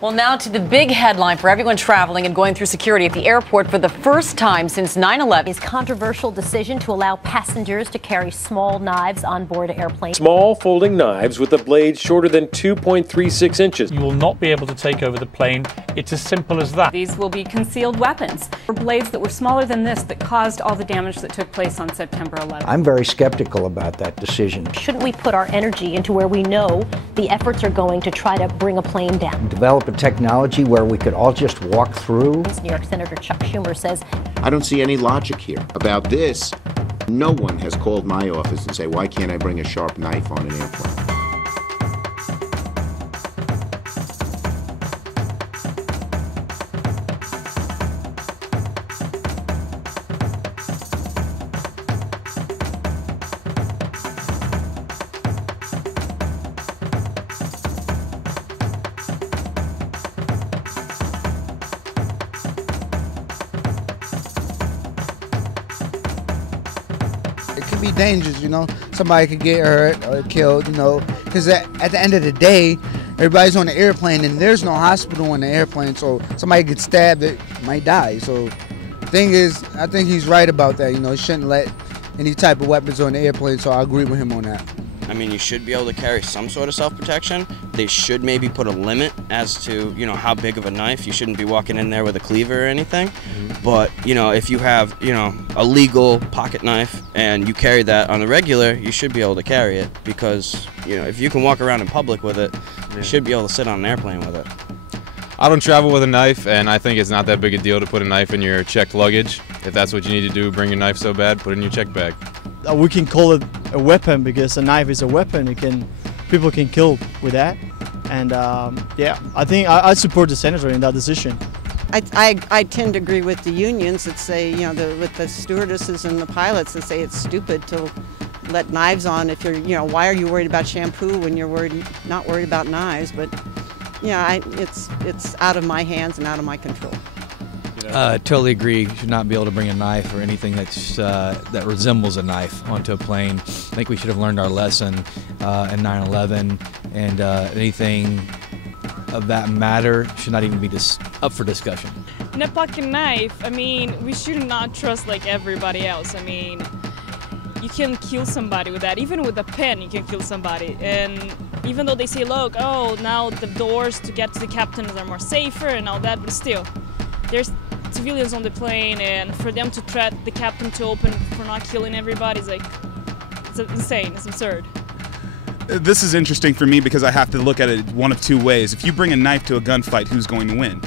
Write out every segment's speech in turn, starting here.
Well, now to the big headline for everyone traveling and going through security at the airport for the first time since 9/11. His controversial decision to allow passengers to carry small knives on board airplanes. Small folding knives with a blade shorter than 2.36 inches. You will not be able to take over the plane. It's as simple as that. These will be concealed weapons, or blades that were smaller than this that caused all the damage that took place on September 11th. I'm very skeptical about that decision. Shouldn't we put our energy into where we know the efforts are going to try to bring a plane down? Develop a technology where we could all just walk through. New York Senator Chuck Schumer says, I don't see any logic here. About this, no one has called my office and say, why can't I bring a sharp knife on an airplane? It can be dangerous, you know. Somebody could get hurt or killed, you know, because at the end of the day, everybody's on the airplane and there's no hospital on the airplane, so somebody gets stabbed, it might die. So the thing is, I think he's right about that, you know. He shouldn't let any type of weapons on the airplane, so I agree with him on that. I mean, you should be able to carry some sort of self-protection. They should maybe put a limit as to, you know, how big of a knife. You shouldn't be walking in there with a cleaver or anything. But, you know, if you have, you know, a legal pocket knife and you carry that on the regular, you should be able to carry it because, you know, if you can walk around in public with it, you should be able to sit on an airplane with it. I don't travel with a knife, and I think it's not that big a deal to put a knife in your checked luggage. If that's what you need to do, bring your knife so bad, put it in your check bag. We can call it a weapon because a knife is a weapon. People can kill with that, and yeah, I think I support the senator in that decision. I tend to agree with the unions that say, you know, with the stewardesses and the pilots that say it's stupid to let knives on. If you're, you know, why are you worried about shampoo when you're not worried about knives? But you know, it's out of my hands and out of my control. Totally agree. You should not be able to bring a knife or anything that resembles a knife onto a plane. I think we should have learned our lesson in 9/11, and anything of that matter should not even be up for discussion. In a pocket knife, I mean, we should not trust like everybody else. I mean, you can kill somebody with that. Even with a pen, you can kill somebody. And even though they say, look, oh, now the doors to get to the captains are more safer and all that, but still, there's civilians on the plane, and for them to threat the captain to open for not killing everybody is like, it's insane, it's absurd. This is interesting for me because I have to look at it one of two ways. If you bring a knife to a gunfight, who's going to win?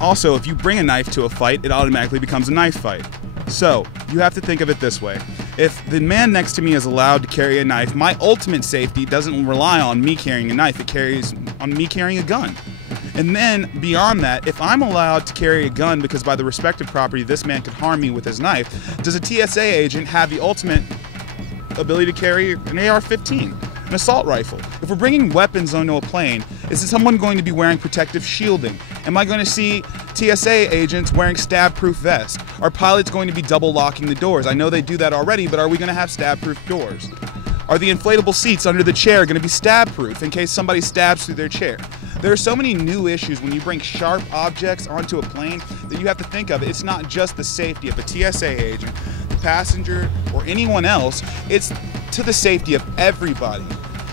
Also, if you bring a knife to a fight, it automatically becomes a knife fight. So, you have to think of it this way. If the man next to me is allowed to carry a knife, my ultimate safety doesn't rely on me carrying a knife, it carries on me carrying a gun. And then, beyond that, if I'm allowed to carry a gun because by the respective property this man could harm me with his knife, does a TSA agent have the ultimate ability to carry an AR-15, an assault rifle? If we're bringing weapons onto a plane, is someone going to be wearing protective shielding? Am I going to see TSA agents wearing stab-proof vests? Are pilots going to be double locking the doors? I know they do that already, but are we going to have stab-proof doors? Are the inflatable seats under the chair going to be stab-proof in case somebody stabs through their chair? There are so many new issues when you bring sharp objects onto a plane that you have to think of. It's not just the safety of a TSA agent, the passenger, or anyone else. It's to the safety of everybody.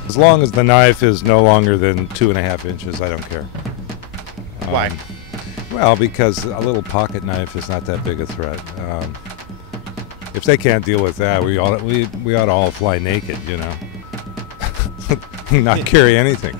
As long as the knife is no longer than 2.5 inches, I don't care. Why? Well, because a little pocket knife is not that big a threat. If they can't deal with that, we ought to all fly naked, you know, not carry anything.